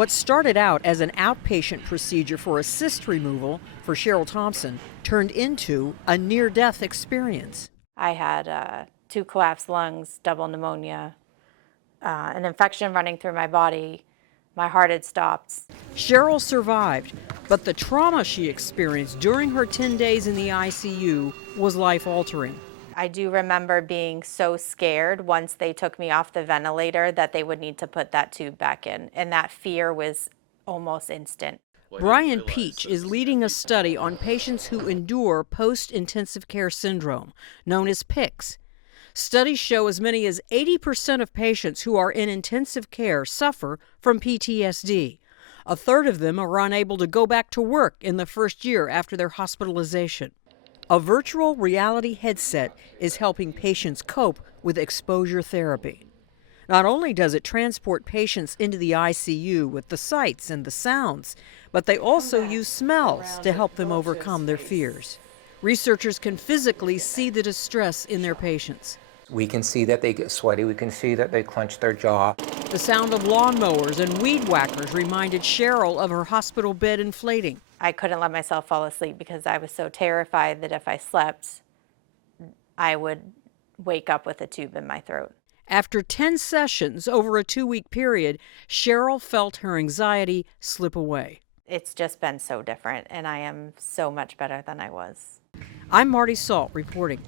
What started out as an outpatient procedure for a cyst removal for Cheryl Thompson turned into a near-death experience. I had 2 collapsed lungs, double pneumonia, an infection running through my body. My heart had stopped. Cheryl survived, but the trauma she experienced during her 10 days in the ICU was life-altering. I do remember being so scared once they took me off the ventilator that they would need to put that tube back in, and that fear was almost instant. Brian Peach is leading a study on patients who endure post-intensive care syndrome, known as PICS. Studies show as many as 80% of patients who are in intensive care suffer from PTSD. A third of them are unable to go back to work in the first year after their hospitalization. A virtual reality headset is helping patients cope with exposure therapy. Not only does it transport patients into the ICU with the sights and the sounds, but they also use smells to help them overcome their fears. Researchers can physically see the distress in their patients. We can see that they get sweaty. We can see that they clench their jaw. The sound of lawnmowers and weed whackers reminded Cheryl of her hospital bed inflating. I couldn't let myself fall asleep because I was so terrified that if I slept, I would wake up with a tube in my throat. After 10 sessions over a 2-week period, Cheryl felt her anxiety slip away. It's just been so different, and I am so much better than I was. I'm Marty Salt reporting.